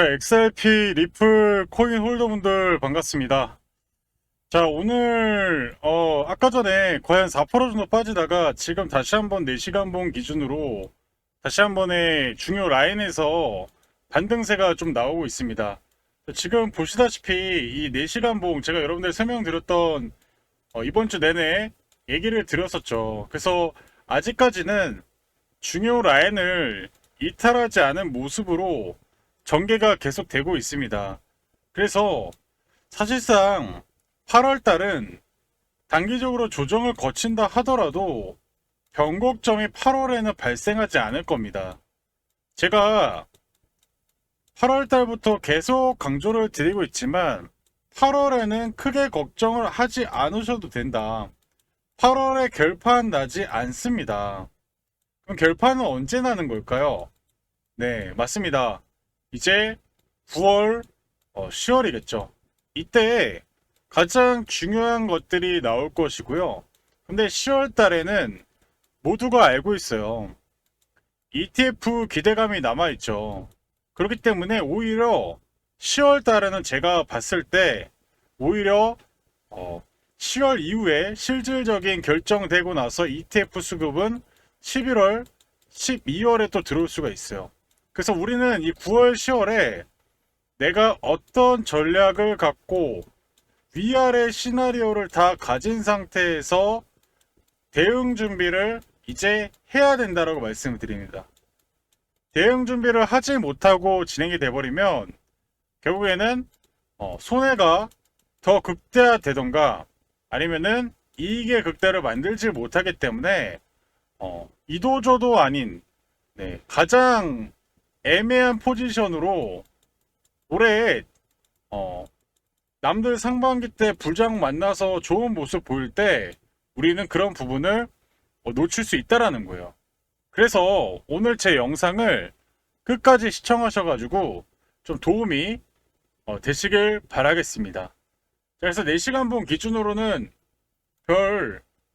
자, XRP 리플 코인 홀더분들 반갑습니다. 자, 오늘 아까 전에 거의 한 4% 정도 빠지다가 지금 다시 한번 4시간 봉 기준으로 다시 한 번의 중요 라인에서 반등세가 좀 나오고 있습니다. 지금 보시다시피 이 4시간 봉 제가 여러분들 설명드렸던 이번 주 내내 얘기를 드렸었죠. 그래서 아직까지는 중요 라인을 이탈하지 않은 모습으로 전개가 계속되고 있습니다. 그래서 사실상 8월 달은 단기적으로 조정을 거친다 하더라도 변곡점이 8월에는 발생하지 않을 겁니다. 제가 8월 달부터 계속 강조를 드리고 있지만 8월에는 크게 걱정을 하지 않으셔도 된다. 8월에 결판 나지 않습니다. 그럼 결판은 언제 나는 걸까요? 네, 맞습니다. 이제 9월, 10월이겠죠. 이때 가장 중요한 것들이 나올 것이고요. 근데 10월 달에는 모두가 알고 있어요. ETF 기대감이 남아있죠. 그렇기 때문에 오히려 10월 달에는 제가 봤을 때 오히려 10월 이후에 실질적인 결정되고 나서 ETF 수급은 11월, 12월에 또 들어올 수가 있어요. 그래서 우리는 이 9월, 10월에 내가 어떤 전략을 갖고 위아래 시나리오를 다 가진 상태에서 대응 준비를 이제 해야 된다라고 말씀을 드립니다. 대응 준비를 하지 못하고 진행이 돼버리면 결국에는 손해가 더 극대화되던가 아니면은 이익의 극대를 만들지 못하기 때문에 이도저도 아닌 가장 애매한 포지션으로 올해 남들 상반기 때 부장 만나서 좋은 모습 보일 때 우리는 그런 부분을 놓칠 수 있다라는 거예요. 그래서 오늘 제 영상을 끝까지 시청하셔가지고 좀 도움이 되시길 바라겠습니다. 그래서 4시간 본 기준으로는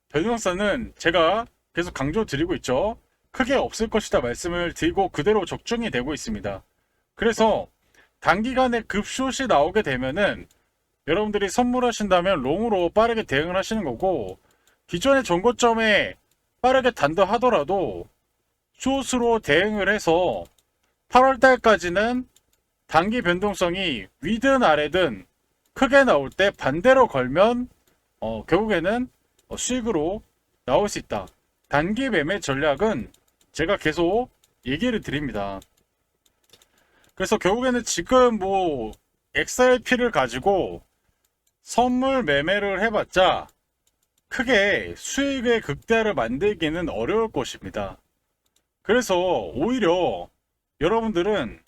변동사는 제가 계속 강조 드리고 있죠. 크게 없을 것이다 말씀을 드리고 그대로 적중이 되고 있습니다. 그래서 단기간에 급숏이 나오게 되면은 여러분들이 선물하신다면 롱으로 빠르게 대응을 하시는 거고 기존의 전고점에 빠르게 단다 하더라도 숏으로 대응을 해서 8월 달까지는 단기 변동성이 위든 아래든 크게 나올 때 반대로 걸면 결국에는 수익으로 나올 수 있다. 단기 매매 전략은 제가 계속 얘기를 드립니다. 그래서 결국에는 지금 XRP를 가지고 선물 매매를 해봤자 크게 수익의 극대화를 만들기는 어려울 것입니다. 그래서 오히려 여러분들은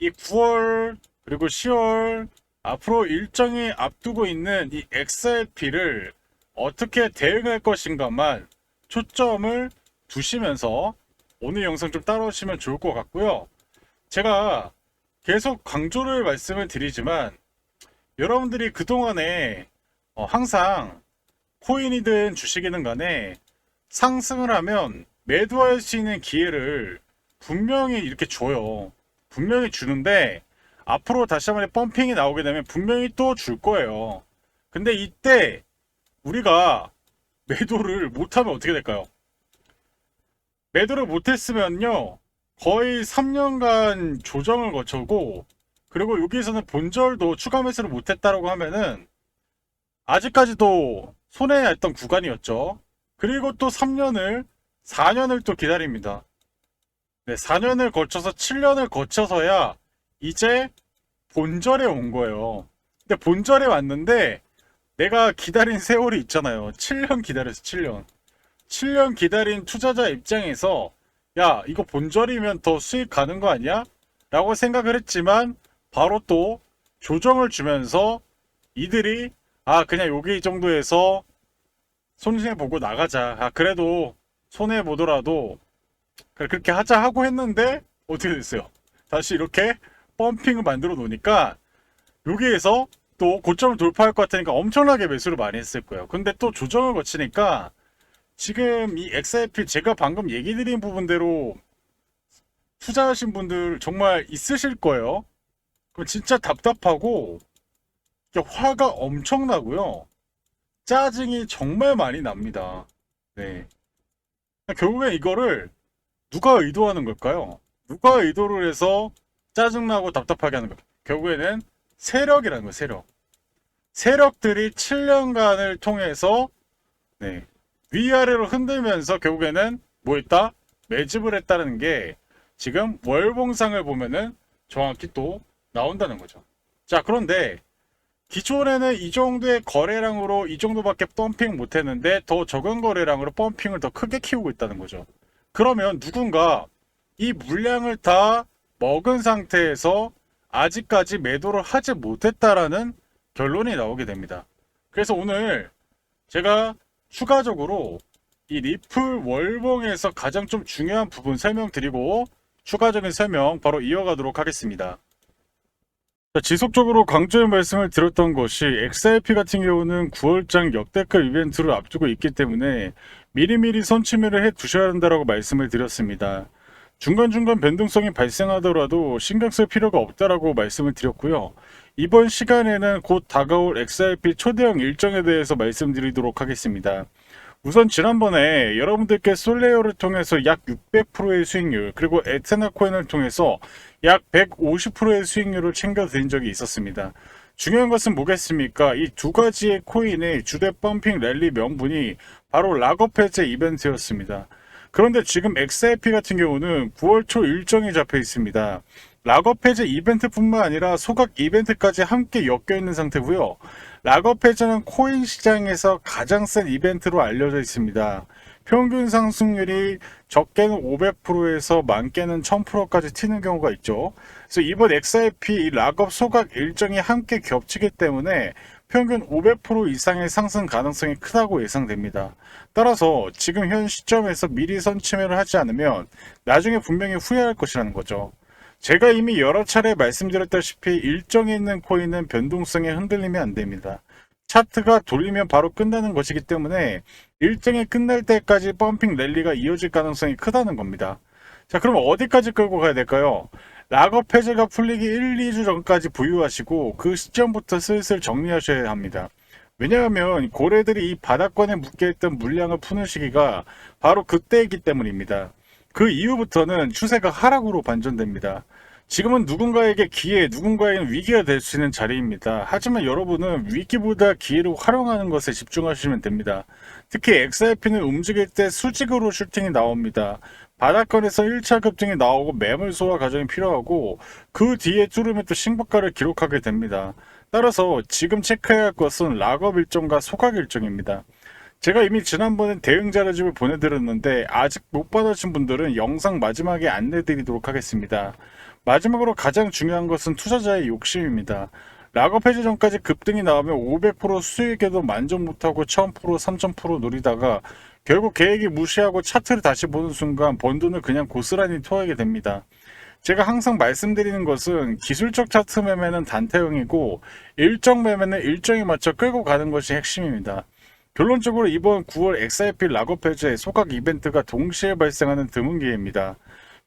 이 9월 그리고 10월 앞으로 일정이 앞두고 있는 이 XRP를 어떻게 대응할 것인가만 초점을 두시면서 오늘 영상 좀 따라오시면 좋을 것 같고요. 제가 계속 강조를 말씀을 드리지만 여러분들이 그동안에 항상 코인이든 주식이든 간에 상승을 하면 매도할 수 있는 기회를 분명히 이렇게 줘요. 분명히 주는데 앞으로 다시 한번 펌핑이 나오게 되면 분명히 또 줄 거예요. 근데 이때 우리가 매도를 못하면 어떻게 될까요? 매도를 못했으면요 거의 3년간 조정을 거쳐고 그리고 여기에서는 본절도 추가 매수를 못했다라고 하면은 아직까지도 손해했던 구간이었죠. 그리고 또 4년을 또 기다립니다. 네, 4년을 거쳐서 7년을 거쳐서야 이제 본절에 온 거예요. 근데 본절에 왔는데 내가 기다린 세월이 있잖아요. 7년 기다렸어, 7년. 7년 기다린 투자자 입장에서 야, 이거 본절이면 더 수익 가는 거 아니야? 라고 생각을 했지만 바로 또 조정을 주면서 이들이 그냥 여기 정도에서 손해보고 나가자. 그래도 손해보더라도 그렇게 하자 하고 했는데 어떻게 됐어요? 다시 이렇게 펌핑을 만들어 놓으니까 여기에서 또 고점을 돌파할 것 같으니까 엄청나게 매수를 많이 했을 거예요. 근데 또 조정을 거치니까 지금 이 XRP 제가 방금 얘기 드린 부분대로 투자하신 분들 정말 있으실 거예요. 그럼 진짜 답답하고 화가 엄청나고요. 짜증이 정말 많이 납니다. 네. 결국엔 이거를 누가 의도하는 걸까요? 누가 의도를 해서 짜증나고 답답하게 하는 걸까요? 결국에는 세력이라는 거예요, 세력. 세력들이 7년간을 통해서 네, 위아래로 흔들면서 결국에는 뭐 했다? 매집을 했다는 게 지금 월봉상을 보면은 정확히 또 나온다는 거죠. 자, 그런데 기존에는 이 정도의 거래량으로 이 정도밖에 펌핑 못했는데 더 적은 거래량으로 펌핑을 더 크게 키우고 있다는 거죠. 그러면 누군가 이 물량을 다 먹은 상태에서 아직까지 매도를 하지 못했다라는 결론이 나오게 됩니다. 그래서 오늘 제가 추가적으로 이 리플 월봉에서 가장 좀 중요한 부분 설명드리고 추가적인 설명 바로 이어가도록 하겠습니다. 지속적으로 강조의 말씀을 드렸던 것이 XRP 같은 경우는 9월장 역대급 이벤트를 앞두고 있기 때문에 미리미리 선취매를 해 두셔야 한다고 말씀을 드렸습니다. 중간중간 변동성이 발생하더라도 신경 쓸 필요가 없다라고 말씀을 드렸고요. 이번 시간에는 곧 다가올 XRP 초대형 일정에 대해서 말씀드리도록 하겠습니다. 우선 지난번에 여러분들께 솔레어를 통해서 약 600%의 수익률, 그리고 에테나 코인을 통해서 약 150%의 수익률을 챙겨드린 적이 있었습니다. 중요한 것은 뭐겠습니까? 이 두 가지의 코인의 주대 펌핑 랠리 명분이 바로 락업 해제 이벤트였습니다. 그런데 지금 XRP 같은 경우는 9월 초 일정이 잡혀 있습니다. 락업 해제 이벤트뿐만 아니라 소각 이벤트까지 함께 엮여 있는 상태고요. 락업 해제는 코인 시장에서 가장 센 이벤트로 알려져 있습니다. 평균 상승률이 적게는 500%에서 많게는 1000%까지 튀는 경우가 있죠. 그래서 이번 XRP 락업 소각 일정이 함께 겹치기 때문에 평균 500% 이상의 상승 가능성이 크다고 예상됩니다. 따라서 지금 현 시점에서 미리 선취매를 하지 않으면 나중에 분명히 후회할 것이라는 거죠. 제가 이미 여러 차례 말씀드렸다시피 일정에 있는 코인은 변동성에 흔들리면 안 됩니다. 차트가 돌리면 바로 끝나는 것이기 때문에 일정이 끝날 때까지 펌핑 랠리가 이어질 가능성이 크다는 겁니다. 자, 그럼 어디까지 끌고 가야 될까요? 락업 해제가 풀리기 1, 2주 전까지 보유하시고 그 시점부터 슬슬 정리하셔야 합니다. 왜냐하면 고래들이 이 바닥권에 묶여있던 물량을 푸는 시기가 바로 그때이기 때문입니다. 그 이후부터는 추세가 하락으로 반전됩니다. 지금은 누군가에게 기회, 누군가에게는 위기가 될 수 있는 자리입니다. 하지만 여러분은 위기보다 기회를 활용하는 것에 집중하시면 됩니다. 특히 XRP는 움직일 때 수직으로 슈팅이 나옵니다. 바닥권에서 1차 급등이 나오고 매물 소화 과정이 필요하고 그 뒤에 뚫으면 또 신고가를 기록하게 됩니다. 따라서 지금 체크해야 할 것은 락업 일정과 소각 일정입니다. 제가 이미 지난번에 대응 자료집을 보내드렸는데 아직 못 받으신 분들은 영상 마지막에 안내드리도록 하겠습니다. 마지막으로 가장 중요한 것은 투자자의 욕심입니다. 락업 해제 전까지 급등이 나오면 500% 수익에도 만족 못하고 1000%, 3000% 노리다가 결국 계획이 무시하고 차트를 다시 보는 순간 번 돈을 그냥 고스란히 토하게 됩니다. 제가 항상 말씀드리는 것은 기술적 차트 매매는 단타형이고 일정 매매는 일정에 맞춰 끌고 가는 것이 핵심입니다. 결론적으로 이번 9월 XRP 락업 해제 소각 이벤트가 동시에 발생하는 드문 기회입니다.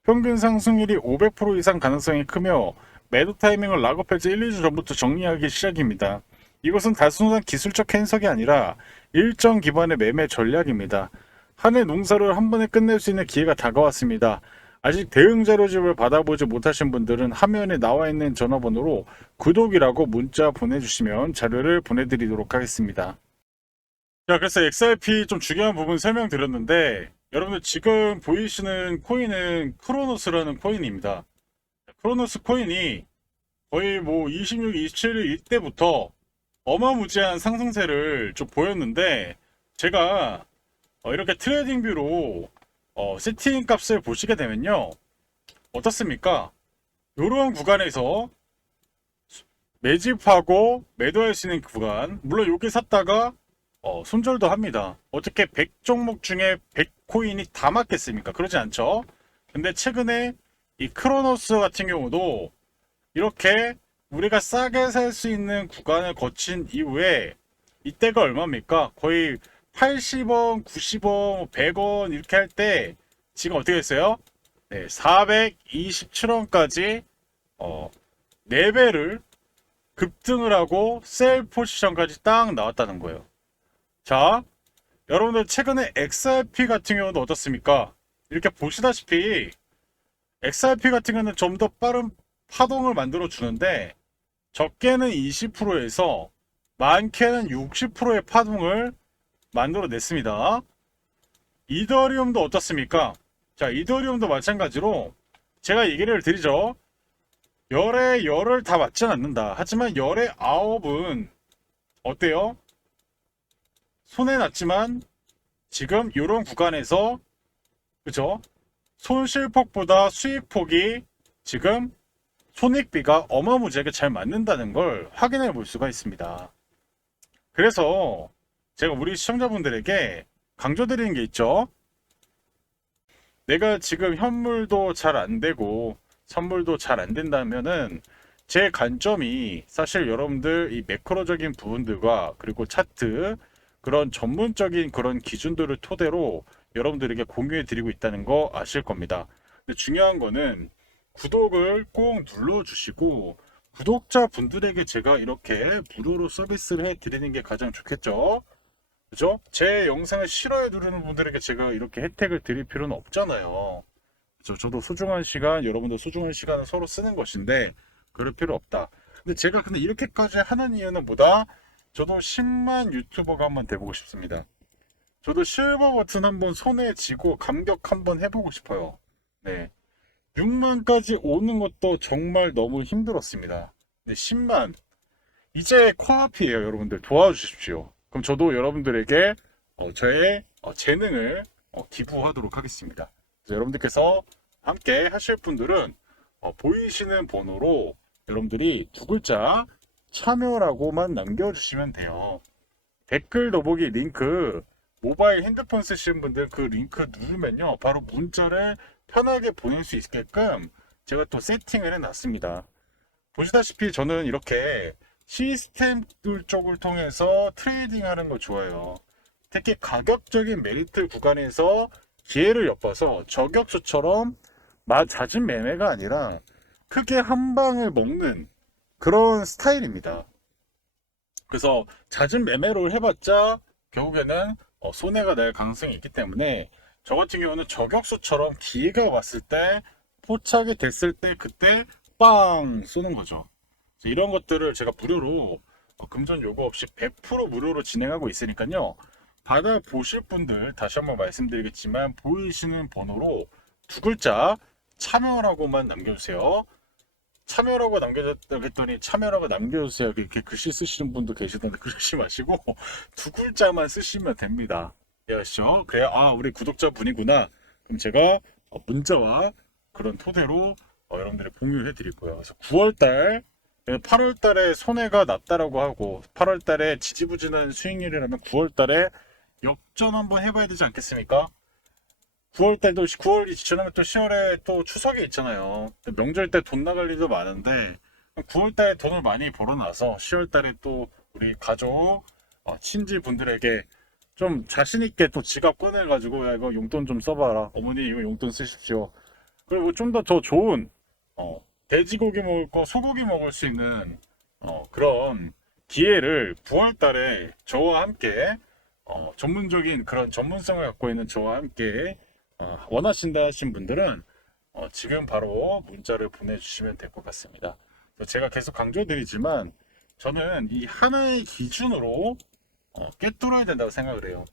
평균 상승률이 500% 이상 가능성이 크며 매도 타이밍을 락업 해제 1, 2주 전부터 정리하기 시작입니다. 이것은 단순한 기술적 해석이 아니라 일정 기반의 매매 전략입니다. 한 해 농사를 한 번에 끝낼 수 있는 기회가 다가왔습니다. 아직 대응 자료집을 받아보지 못하신 분들은 화면에 나와 있는 전화번호로 구독이라고 문자 보내주시면 자료를 보내드리도록 하겠습니다. 자, 그래서 XRP 좀 중요한 부분 설명드렸는데 여러분들 지금 보이시는 코인은 크로노스라는 코인입니다. 크로노스 코인이 거의 뭐 26, 27일 이때부터 어마무지한 상승세를 좀 보였는데 제가 이렇게 트레이딩 뷰로 세팅 값을 보시게 되면요 어떻습니까? 이런 구간에서 매집하고 매도할 수 있는 구간, 물론 여기 샀다가 손절도 합니다. 어떻게 100종목 중에 100코인이 다 맞겠습니까? 그러지 않죠. 근데 최근에 이 크로노스 같은 경우도 이렇게 우리가 싸게 살 수 있는 구간을 거친 이후에 이때가 얼마입니까? 거의 80원, 90원, 100원 이렇게 할 때 지금 어떻게 됐어요? 네, 427원까지 4배를 급등을 하고 셀 포지션까지 딱 나왔다는 거예요. 자, 여러분들 최근에 XRP 같은 경우는 어떻습니까? 이렇게 보시다시피 XRP 같은 경우는 좀 더 빠른 파동을 만들어 주는데 적게는 20%에서 많게는 60%의 파동을 만들어 냈습니다. 이더리움도 어떻습니까? 자, 이더리움도 마찬가지로 제가 얘기를 드리죠. 열에 열을 다 맞진 않는다. 하지만 열의 9은 어때요? 손해 났지만 지금 이런 구간에서 그죠? 손실폭보다 수익폭이 지금 손익비가 어마무지하게 잘 맞는다는 걸 확인해 볼 수가 있습니다. 그래서 제가 우리 시청자분들에게 강조드리는 게 있죠. 내가 지금 현물도 잘 안 되고 선물도 잘 안 된다면은 제 관점이 사실 여러분들 이 매크로적인 부분들과 그리고 차트 그런 전문적인 그런 기준들을 토대로 여러분들에게 공유해 드리고 있다는 거 아실 겁니다. 근데 중요한 거는 구독을 꼭 눌러주시고 구독자분들에게 제가 이렇게 무료로 서비스를 해 드리는 게 가장 좋겠죠. 그죠? 제 영상을 싫어해 누르는 분들에게 제가 이렇게 혜택을 드릴 필요는 없잖아요. 그죠? 저도 소중한 시간, 여러분들 소중한 시간을 서로 쓰는 것인데 그럴 필요 없다. 근데 이렇게까지 하는 이유는 뭐다? 저도 10만 유튜버가 한번 돼보고 싶습니다. 저도 실버 버튼 한번 손에 쥐고 감격 한번 해보고 싶어요. 네. 6만까지 오는 것도 정말 너무 힘들었습니다. 네, 10만. 이제 코앞이에요, 여러분들. 도와주십시오. 그럼 저도 여러분들에게 저의 재능을 기부하도록 하겠습니다. 그래서 여러분들께서 함께 하실 분들은 보이시는 번호로 여러분들이 2글자 참여라고만 남겨주시면 돼요. 댓글 더보기 링크 모바일 핸드폰 쓰시는 분들 그 링크 누르면요 바로 문자를 편하게 보낼 수 있게끔 제가 또 세팅을 해놨습니다. 보시다시피 저는 이렇게 시스템들 쪽을 통해서 트레이딩 하는 거 좋아해요. 특히 가격적인 메리트 구간에서 기회를 엿봐서 저격수처럼 잦은 매매가 아니라 크게 한 방을 먹는 그런 스타일입니다. 그래서 잦은 매매로 해봤자 결국에는 손해가 날 가능성이 있기 때문에 저 같은 경우는 저격수처럼 기회가 왔을 때 포착이 됐을 때 그때 빵 쏘는 거죠. 이런 것들을 제가 무료로 금전 요구 없이 100% 무료로 진행하고 있으니까요. 받아보실 분들 다시 한번 말씀드리겠지만 보이시는 번호로 2글자 참여라고만 남겨주세요. 참여라고 남겨줬다고 했더니 참여라고 남겨주세요. 이렇게 글씨 쓰시는 분도 계시던데 그러지 마시고 2글자만 쓰시면 됩니다. 아시죠? 그래야 우리 구독자분이구나. 그럼 제가 문자와 그런 토대로 여러분들이 공유해 드릴 거예요. 그래서 9월달 8월달에 손해가 났다라고 하고 8월달에 지지부진한 수익률이라면 9월달에 역전 한번 해봐야 되지 않겠습니까? 9월달도 9월이 지나면 또 10월에 또 추석이 있잖아요. 명절 때 돈 나갈 일도 많은데 9월달에 돈을 많이 벌어놔서 10월달에 또 우리 가족 친지 분들에게 좀 자신 있게 또 지갑 꺼내가지고 야 이거 용돈 좀 써봐라. 어머니 이거 용돈 쓰십시오. 그리고 좀 더 좋은 돼지고기 먹을 거 소고기 먹을 수 있는 그런 기회를 9월달에 저와 함께 전문적인 그런 전문성을 갖고 있는 저와 함께 원하신다 하신 분들은 지금 바로 문자를 보내주시면 될 것 같습니다. 제가 계속 강조드리지만 저는 이 하나의 기준으로 꿰뚫어야 된다고 생각을 해요.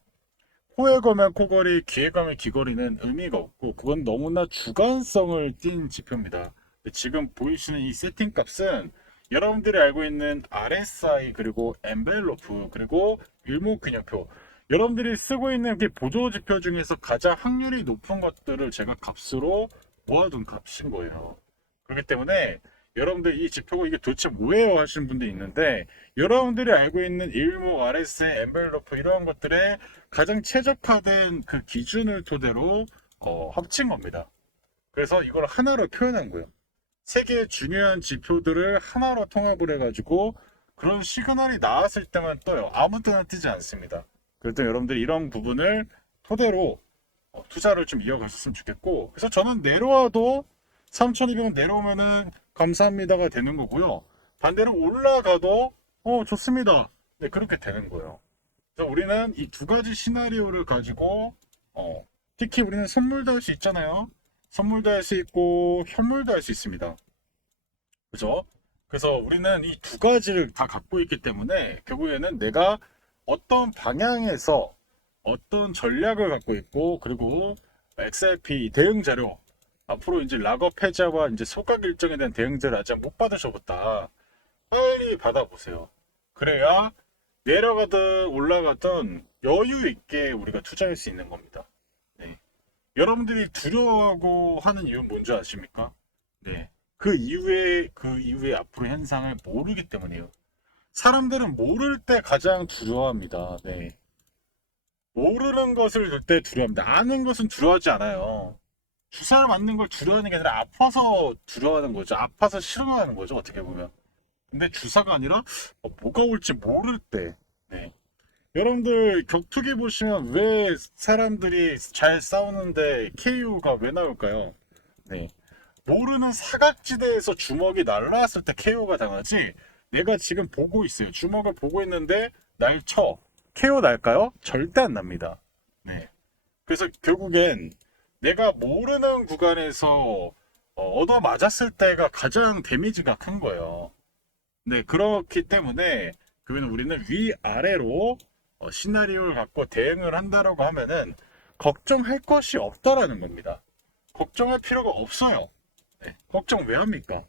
코에 걸면 코걸이, 귀에 걸면 귀걸이는 의미가 없고 그건 너무나 주관성을 띈 지표입니다. 지금 보이시는 이 세팅 값은 여러분들이 알고 있는 RSI 그리고 엔벨로프 그리고 일목균형표 여러분들이 쓰고 있는 보조 지표 중에서 가장 확률이 높은 것들을 제가 값으로 모아둔 값인 거예요. 그렇기 때문에 여러분들 이 지표가 이게 도대체 뭐예요 하시는 분들이 있는데 여러분들이 알고 있는 일목 RSI 엔벨로프 이러한 것들에 가장 최적화된 그 기준을 토대로 합친 겁니다. 그래서 이걸 하나로 표현한 거예요. 세 개의 중요한 지표들을 하나로 통합을 해가지고 그런 시그널이 나왔을 때만 떠요. 아무 때나 뜨지 않습니다. 그래서 여러분들이 이런 부분을 토대로 투자를 좀 이어가셨으면 좋겠고 그래서 저는 내려와도 3,200원 내려오면은 감사합니다가 되는 거고요. 반대로 올라가도 좋습니다. 네, 그렇게 되는 거예요. 그래서 우리는 이 두 가지 시나리오를 가지고 특히 우리는 선물도 할 수 있잖아요. 선물도 할 수 있고 현물도 할 수 있습니다. 그죠? 그래서 우리는 이 두 가지를 다 갖고 있기 때문에 결국에는 내가 어떤 방향에서 어떤 전략을 갖고 있고 그리고 XRP 대응 자료 앞으로 이제 락업 해제와 이제 소각 일정에 대한 대응 자료 아직 못 받으셨다. 빨리 받아보세요. 그래야 내려가든 올라가든 여유 있게 우리가 투자할 수 있는 겁니다. 네. 여러분들이 두려워하고 하는 이유는 뭔지 아십니까? 네. 그 이후에 앞으로 현상을 모르기 때문이에요. 사람들은 모를 때 가장 두려워합니다. 네. 모르는 것을 그때 두려워합니다. 아는 것은 두려워하지 않아요. 주사를 맞는 걸 두려워하는 게 아니라 아파서 두려워하는 거죠. 아파서 싫어하는 거죠. 어떻게 보면. 근데 주사가 아니라 뭐가 올지 모를 때. 네. 여러분들 격투기 보시면 왜 사람들이 잘 싸우는데 KO가 왜 나올까요? 네. 모르는 사각지대에서 주먹이 날라왔을 때 KO가 당하지. 내가 지금 보고 있어요. 주먹을 보고 있는데 날 쳐. KO 날까요? 절대 안 납니다. 네. 그래서 결국엔 내가 모르는 구간에서 얻어 맞았을 때가 가장 데미지가 큰 거예요. 네, 그렇기 때문에 그러면 우리는 위아래로 시나리오를 갖고 대응을 한다라고 하면은 걱정할 것이 없다라는 겁니다. 걱정할 필요가 없어요. 네, 걱정 왜 합니까?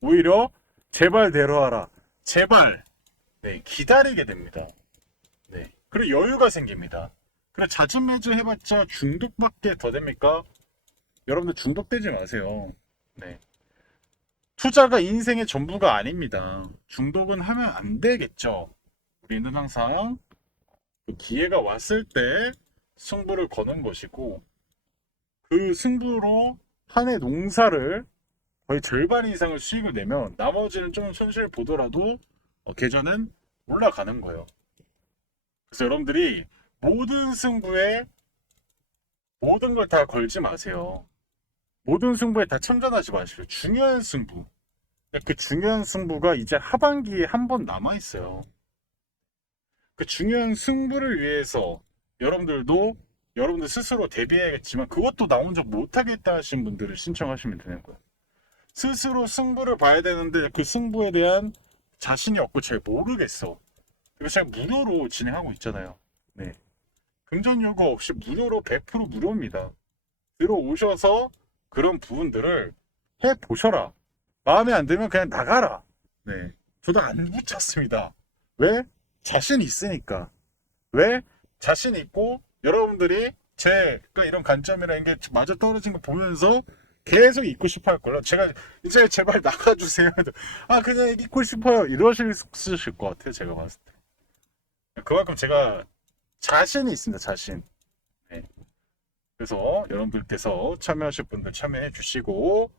오히려 제발 내려와라. 제발. 네, 기다리게 됩니다. 네, 그리고 여유가 생깁니다. 그래 자진매주 해봤자 중독밖에 더 됩니까? 여러분들 중독되지 마세요. 네. 투자가 인생의 전부가 아닙니다. 중독은 하면 안 되겠죠. 우리는 항상 그 기회가 왔을 때 승부를 거는 것이고 그 승부로 한 해 농사를 거의 절반 이상을 수익을 내면 나머지는 좀 손실 보더라도 계좌는 올라가는 거예요. 그래서 여러분들이 모든 승부에 모든 걸 다 걸지 마세요. 모든 승부에 다 참전하지 마시고 중요한 승부. 그 중요한 승부가 이제 하반기에 한 번 남아 있어요. 그 중요한 승부를 위해서 여러분들 스스로 대비해야겠지만 그것도 나 혼자 못하겠다 하신 분들을 신청하시면 되는 거예요. 스스로 승부를 봐야 되는데 그 승부에 대한 자신이 없고 잘 모르겠어. 그리고 제가 무료로 진행하고 있잖아요. 네. 금전 요구 없이 무료로 100% 무료입니다. 들어오셔서 그런 부분들을 해보셔라. 마음에 안 들면 그냥 나가라. 네. 저도 안 붙였습니다. 왜? 자신 있으니까. 왜? 자신 있고 여러분들이 제가 이런 관점이라는 게 맞아 떨어진 거 보면서 계속 있고 싶어 할 걸요. 제가 이제 제발 나가주세요. 아 그냥 있고 싶어요. 이러실 것 같아요. 제가 봤을 때. 그만큼 제가 자신이 있습니다. 자신. 네. 그래서 여러분들께서 참여하실 분들 참여해 주시고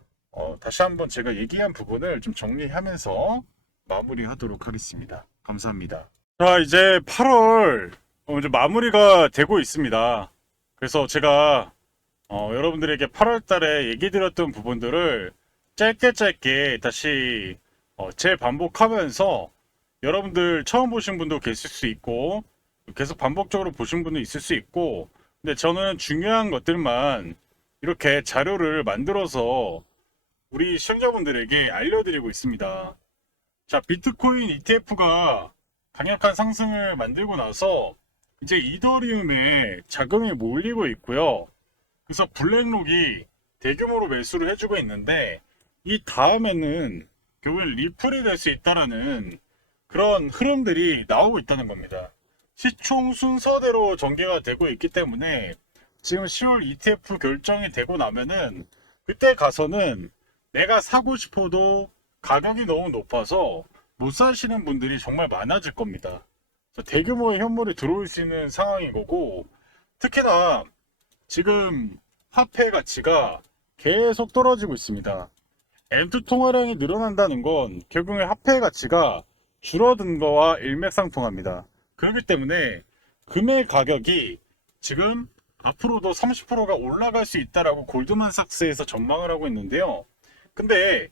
다시 한번 제가 얘기한 부분을 좀 정리하면서 마무리하도록 하겠습니다. 감사합니다. 자, 이제 8월 이제 마무리가 되고 있습니다. 그래서 제가 여러분들에게 8월 달에 얘기 드렸던 부분들을 짧게 다시 재반복하면서 여러분들 처음 보신 분도 계실 수 있고 계속 반복적으로 보신 분도 있을 수 있고 근데 저는 중요한 것들만 이렇게 자료를 만들어서 우리 시청자분들에게 알려드리고 있습니다. 자, 비트코인 ETF가 강력한 상승을 만들고 나서 이제 이더리움에 자금이 몰리고 있고요. 그래서 블랙록이 대규모로 매수를 해주고 있는데 이 다음에는 결국엔 리플이 될 수 있다라는 그런 흐름들이 나오고 있다는 겁니다. 시총 순서대로 전개가 되고 있기 때문에 지금 10월 ETF 결정이 되고 나면은 그때 가서는 내가 사고 싶어도 가격이 너무 높아서 못 사시는 분들이 정말 많아질 겁니다. 대규모의 현물이 들어올 수 있는 상황인 거고 특히나 지금 화폐 가치가 계속 떨어지고 있습니다. M2 통화량이 늘어난다는 건 결국에 화폐 가치가 줄어든 거와 일맥상통합니다. 그렇기 때문에 금의 가격이 지금 앞으로도 30%가 올라갈 수 있다라고 골드만삭스에서 전망을 하고 있는데요. 근데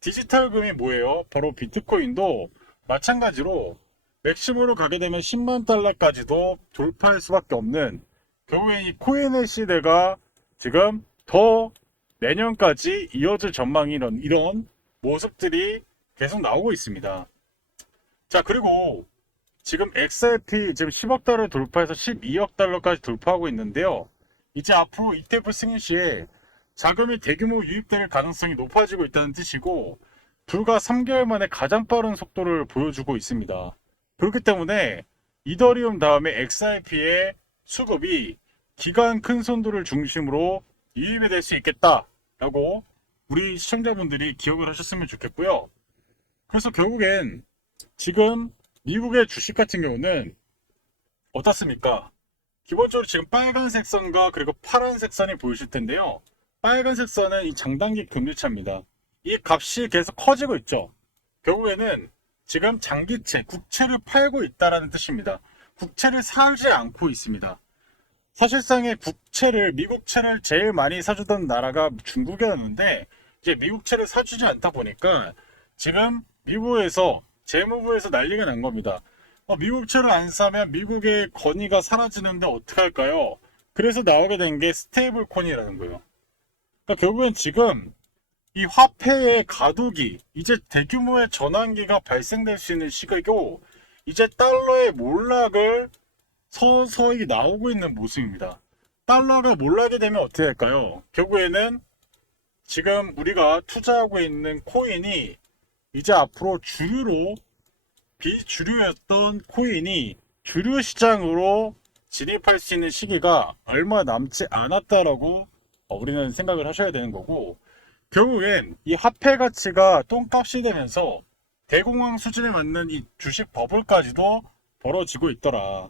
디지털금이 뭐예요? 바로 비트코인도 마찬가지로 맥시멈으로 가게 되면 10만 달러까지도 돌파할 수밖에 없는, 결국엔 이 코인의 시대가 지금 더 내년까지 이어질 전망이 이런 모습들이 계속 나오고 있습니다. 자, 그리고 지금 XRP 지금 10억 달러 돌파해서 12억 달러까지 돌파하고 있는데요. 이제 앞으로 ETF 승인 시에 자금이 대규모 유입될 가능성이 높아지고 있다는 뜻이고, 불과 3개월 만에 가장 빠른 속도를 보여주고 있습니다. 그렇기 때문에 이더리움 다음에 XRP의 수급이 기간 큰 손들을 중심으로 유입이 될 수 있겠다라고 우리 시청자분들이 기억을 하셨으면 좋겠고요. 그래서 결국엔 지금 미국의 주식 같은 경우는 어떻습니까? 기본적으로 지금 빨간색 선과 그리고 파란색 선이 보이실 텐데요. 빨간색 선은 이 장단기 금리차입니다. 이 값이 계속 커지고 있죠. 결국에는 지금 장기채, 국채를 팔고 있다는 뜻입니다. 국채를 사지 않고 있습니다. 사실상의 국채를, 미국채를 제일 많이 사주던 나라가 중국이었는데, 이제 미국채를 사주지 않다 보니까 지금 미국에서, 재무부에서 난리가 난 겁니다. 미국채를 안 사면 미국의 권위가 사라지는데 어떡할까요? 그래서 나오게 된 게 스테이블 코인이라는 거예요. 그러니까 결국엔 지금 이 화폐의 가두기, 이제 대규모의 전환기가 발생될 수 있는 시기고, 이제 달러의 몰락을 서서히 나오고 있는 모습입니다. 달러가 몰락이 되면 어떻게 할까요? 결국에는 지금 우리가 투자하고 있는 코인이 이제 앞으로 주류로, 비주류였던 코인이 주류 시장으로 진입할 수 있는 시기가 얼마 남지 않았다라고 우리는 생각을 하셔야 되는 거고, 결국엔 이 화폐 가치가 똥값이 되면서 대공황 수준에 맞는 이 주식 버블까지도 벌어지고 있더라.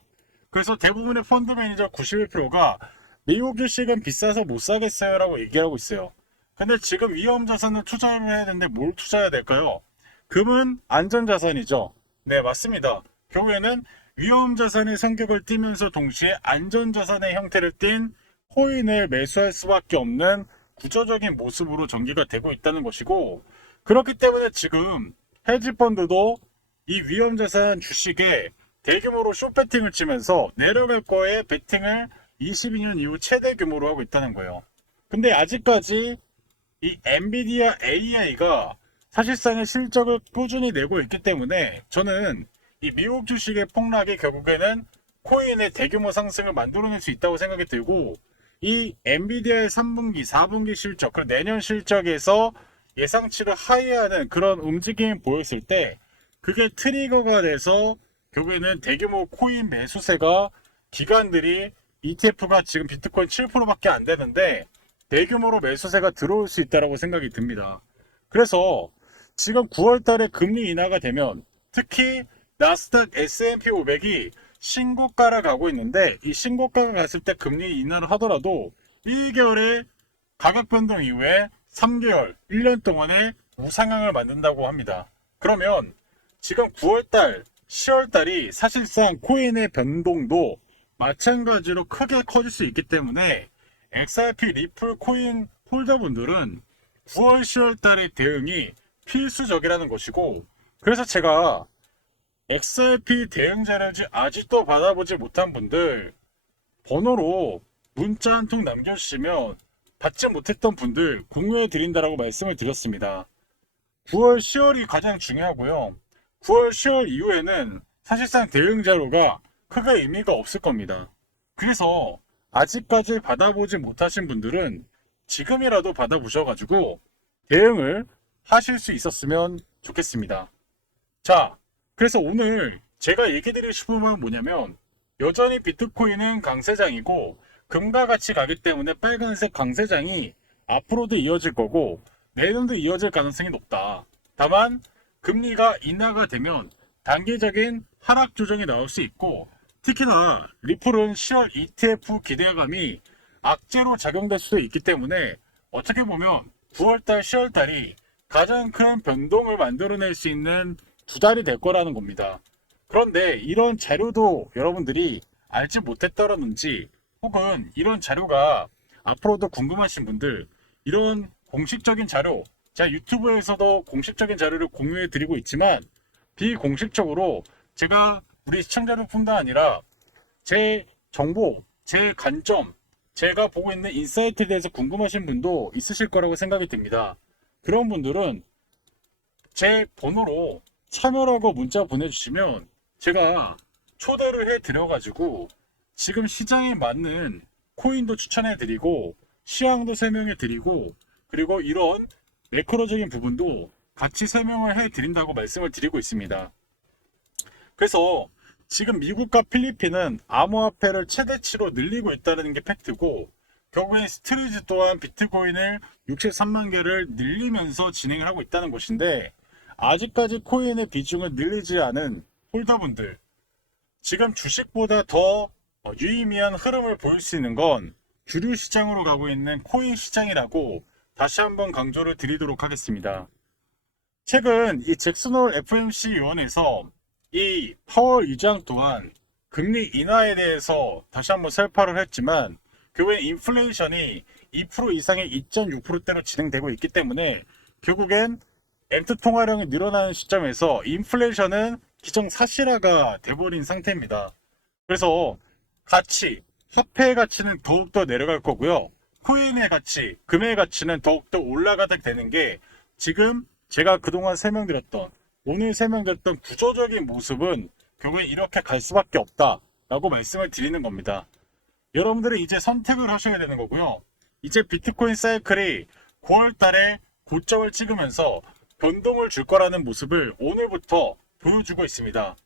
그래서 대부분의 펀드 매니저 91%가 미국 주식은 비싸서 못 사겠어요 라고 얘기하고 있어요. 근데 지금 위험 자산을 투자를 해야 되는데 뭘 투자해야 될까요? 금은 안전자산이죠. 네, 맞습니다. 결국에는 위험 자산의 성격을 띠면서 동시에 안전자산의 형태를 띤 코인을 매수할 수밖에 없는 구조적인 모습으로 전개가 되고 있다는 것이고, 그렇기 때문에 지금 헤지펀드도 이 위험자산 주식에 대규모로 숏배팅을 치면서 내려갈 거에 배팅을 22년 이후 최대 규모로 하고 있다는 거예요. 근데 아직까지 이 엔비디아 AI가 사실상의 실적을 꾸준히 내고 있기 때문에 저는 이 미국 주식의 폭락이 결국에는 코인의 대규모 상승을 만들어낼 수 있다고 생각이 들고, 이 엔비디아의 3분기, 4분기 실적, 그리고 내년 실적에서 예상치를 하회하는 그런 움직임이 보였을 때 그게 트리거가 돼서 결국에는 대규모 코인 매수세가, 기관들이 ETF가 지금 비트코인 7%밖에 안 되는데 대규모로 매수세가 들어올 수 있다고 생각이 듭니다. 그래서 지금 9월 달에 금리 인하가 되면 특히 나스닥 S&P 500이 신고가를 가고 있는데, 이 신고가가 갔을 때 금리 인하를 하더라도 1개월의 가격 변동 이후에 3개월, 1년 동안의 우상향을 만든다고 합니다. 그러면 지금 9월달, 10월달이 사실상 코인의 변동도 마찬가지로 크게 커질 수 있기 때문에 XRP 리플 코인 홀더분들은 9월, 10월달의 대응이 필수적이라는 것이고, 그래서 제가 XRP 대응 자료를 아직도 받아보지 못한 분들 번호로 문자 한 통 남겨주시면 받지 못했던 분들 공유해 드린다라고 말씀을 드렸습니다. 9월, 10월이 가장 중요하고요. 9월, 10월 이후에는 사실상 대응 자료가 크게 의미가 없을 겁니다. 그래서 아직까지 받아보지 못하신 분들은 지금이라도 받아보셔가지고 대응을 하실 수 있었으면 좋겠습니다. 자, 그래서 오늘 제가 얘기 드리고 싶은 건 뭐냐면, 여전히 비트코인은 강세장이고 금과 같이 가기 때문에 빨간색 강세장이 앞으로도 이어질 거고 내년도 이어질 가능성이 높다. 다만 금리가 인하가 되면 단기적인 하락 조정이 나올 수 있고, 특히나 리플은 10월 ETF 기대감이 악재로 작용될 수도 있기 때문에 어떻게 보면 9월달, 10월달이 가장 큰 변동을 만들어낼 수 있는 두 달이 될 거라는 겁니다. 그런데 이런 자료도 여러분들이 알지 못했다라든지, 혹은 이런 자료가 앞으로도 궁금하신 분들, 이런 공식적인 자료, 제가 유튜브에서도 공식적인 자료를 공유해 드리고 있지만 비공식적으로 제가 우리 시청자들뿐만 아니라 제 정보, 제 관점, 제가 보고 있는 인사이트에 대해서 궁금하신 분도 있으실 거라고 생각이 듭니다. 그런 분들은 제 번호로 참여라고 문자 보내주시면 제가 초대를 해드려가지고 지금 시장에 맞는 코인도 추천해드리고 시황도 설명해드리고 그리고 이런 매크로적인 부분도 같이 설명을 해드린다고 말씀을 드리고 있습니다. 그래서 지금 미국과 필리핀은 암호화폐를 최대치로 늘리고 있다는 게 팩트고 결국엔 스트리즈 또한 비트코인을 63만 개를 늘리면서 진행을 하고 있다는 것인데 아직까지 코인의 비중을 늘리지 않은 홀더분들 지금 주식보다 더 유의미한 흐름을 보일 수 있는 건 주류 시장으로 가고 있는 코인 시장이라고 다시 한번 강조를 드리도록 하겠습니다. 최근 이 잭슨홀 FOMC 위원회에서 이 파월 의장 또한 금리 인하에 대해서 다시 한번 설파를 했지만 결국엔 인플레이션이 2% 이상의 2.6%대로 진행되고 있기 때문에 결국엔 엔트 통화량이 늘어나는 시점에서 인플레이션은 기정사실화가 돼버린 상태입니다. 그래서 가치, 화폐의 가치는 더욱더 내려갈 거고요. 코인의 가치, 금의 가치는 더욱더 올라가게 되는 게 지금 제가 그동안 설명드렸던 오늘 설명드렸던 구조적인 모습은 결국엔 이렇게 갈 수밖에 없다라고 말씀을 드리는 겁니다. 여러분들은 이제 선택을 하셔야 되는 거고요. 이제 비트코인 사이클이 9월 달에 고점을 찍으면서 변동을 줄 거라는 모습을 오늘부터 보여주고 있습니다.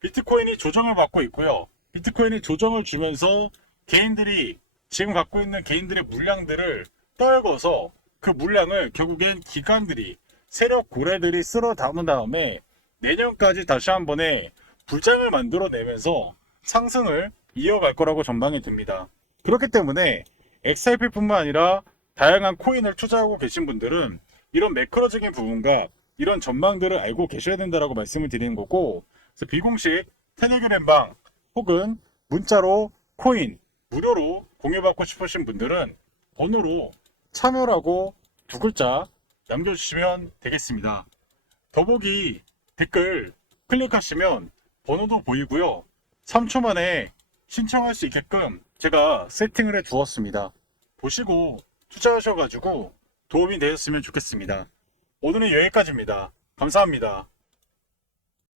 비트코인이 조정을 받고 있고요. 비트코인이 조정을 주면서 개인들이 지금 갖고 있는 개인들의 물량들을 떨궈서 그 물량을 결국엔 기관들이 세력 고래들이 쓸어 담은 다음에 내년까지 다시 한 번에 불장을 만들어내면서 상승을 이어갈 거라고 전망이 듭니다. 그렇기 때문에 XRP뿐만 아니라 다양한 코인을 투자하고 계신 분들은 이런 매크로적인 부분과 이런 전망들을 알고 계셔야 된다라고 말씀을 드리는 거고 그래서 비공식 텔레그램방 혹은 문자로 코인 무료로 공유받고 싶으신 분들은 번호로 참여라고 두 글자 남겨주시면 되겠습니다. 더보기 댓글 클릭하시면 번호도 보이고요. 3초 만에 신청할 수 있게끔 제가 세팅을 해 두었습니다. 보시고 투자하셔가지고 도움이 되셨으면 좋겠습니다. 오늘은 여기까지입니다. 감사합니다.